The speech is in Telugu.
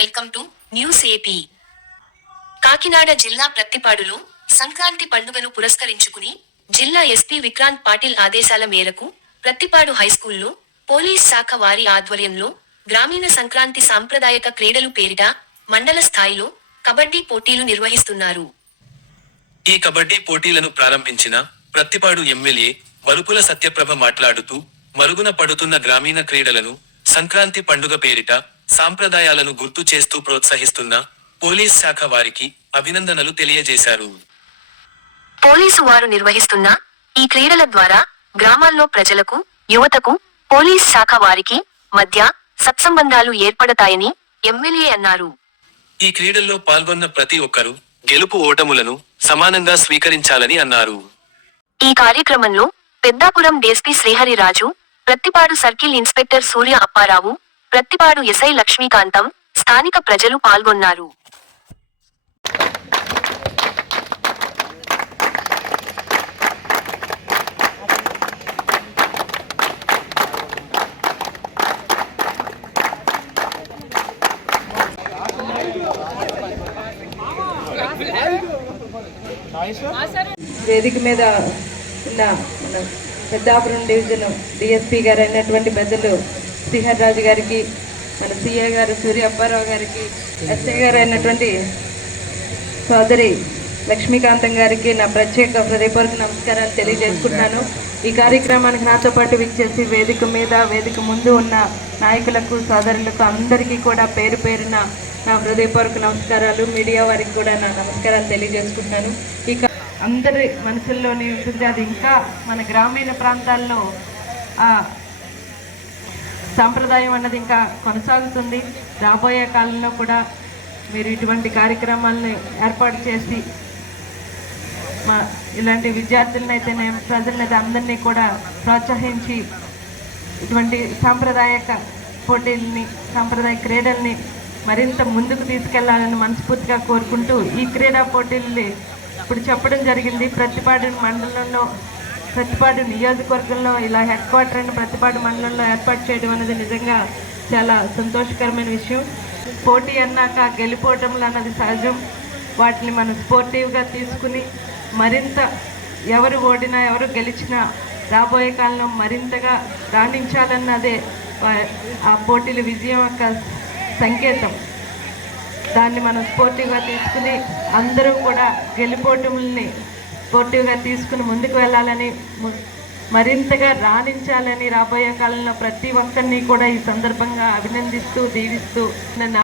Welcome to news AP Kakinada జిల్లా ప్రత్తిపాడులో సంక్రాంతి పండుగను పురస్కరించుకుని జిల్లా ఎస్పీ విక్రాంత్ పాటిల్ ఆదేశాల మేరకు ప్రత్తిపాడు హైస్కూల్లో పోలీస్ శాఖ వారి ఆధ్వర్యంలో గ్రామీణ సంక్రాంతి సాంప్రదాయక క్రీడలు పేరిట మండల స్థాయిలో కబడ్డీ పోటీలు నిర్వహిస్తున్నారు. ఈ కబడ్డీ పోటీలను ప్రారంభించిన ప్రత్తిపాడు ఎమ్మెల్యే వరుపుల సత్యప్రభ మాట్లాడుతూ మరుగున పడుతున్న గ్రామీణ క్రీడలను సంక్రాంతి పండుగ పేరిట సాంప్రదాయాలను గుర్తు చేస్తూ ప్రోత్సహిస్తున్న పోలీస్ శాఖ వారికి అభినందనలు తెలియజేశారు. పోలీసు వారు నిర్వహిస్తున్న ఈ క్రీడల ద్వారా గ్రామాల్లో ప్రజలకు యువతకు పోలీస్ శాఖ వారికి మధ్య సత్సంబంధాలు ఏర్పడతాయని ఎమ్మెల్యే అన్నారు. ఈ క్రీడల్లో పాల్గొన్న ప్రతి ఒక్కరూ గెలుపు ఓటములను సమానంగా స్వీకరించాలని అన్నారు. ఈ కార్యక్రమంలో Peddapuram DSP Sriharirajuu Prathipadu circle inspector Surya Apparao Prathipadu SI Lakshmikantham స్థానిక ప్రజలు పాల్గొన్నారు. వేదిక మీద ఉన్న మన పెద్దాపురం డివిజన్ డిఎస్పీ గారు అయినటువంటి పెద్దలు శ్రీహర్ రాజు గారికి మన సిఏ గారు సూర్య అప్పారావు గారికి ఎస్ఐ గారు అయినటువంటి సోదరి లక్ష్మీకాంతం గారికి నా ప్రత్యేక హృదయపూర్వక నమస్కారాలు తెలియజేసుకుంటున్నాను. ఈ కార్యక్రమానికి నాతో పాటు విచ్చేసి వేదిక మీద వేదిక ముందు ఉన్న నాయకులకు సోదరులకు అందరికీ కూడా పేరు పేరున నా హృదయపూర్వక నమస్కారాలు. మీడియా వారికి కూడా నా నమస్కారాలు తెలియజేసుకుంటున్నాను. ఇక అందరి మనసుల్లోనే ఉంటుంది. అది ఇంకా మన గ్రామీణ ప్రాంతాల్లో ఆ సాంప్రదాయం అన్నది ఇంకా కొనసాగుతుంది. రాబోయే కాలంలో కూడా మీరు ఇటువంటి కార్యక్రమాలను ఏర్పాటు చేసి మా ఇలాంటి విద్యార్థులను అయితే ప్రజలను అయితే అందరినీ కూడా ప్రోత్సహించి ఇటువంటి సాంప్రదాయక పోటీల్ని సాంప్రదాయ క్రీడల్ని మరింత ముందుకు తీసుకెళ్ళాలని మనస్ఫూర్తిగా కోరుకుంటూ ఈ క్రీడా పోటీల్ని ఇప్పుడు చెప్పడం జరిగింది. ప్రతిపాడు మండలంలో ప్రతిపాడు నియోజకవర్గంలో ఇలా హెడ్ క్వార్టర్ అయిన ప్రతిపాడు మండలంలో ఏర్పాటు చేయడం అనేది నిజంగా చాలా సంతోషకరమైన విషయం. పోటీ అన్నాక గెలిపోవటంలో అన్నది సహజం. వాటిని మనం స్పోర్టివ్గా తీసుకుని మరింత ఎవరు ఓడినా ఎవరు గెలిచినా రాబోయే కాలంలో మరింతగా రాణించాలన్నదే ఆ పోటీల విజయం యొక్క సంకేతం. దాన్ని మనం స్పోర్టివ్గా తీసుకుని అందరూ కూడా గెలిపోవటంని స్పోర్టివ్గా తీసుకుని ముందుకు వెళ్ళాలని మరింతగా రాణించాలని రాబోయే కాలంలో ప్రతి ఒక్కరిని కూడా ఈ సందర్భంగా అభినందిస్తూ దీవిస్తూ నన్ను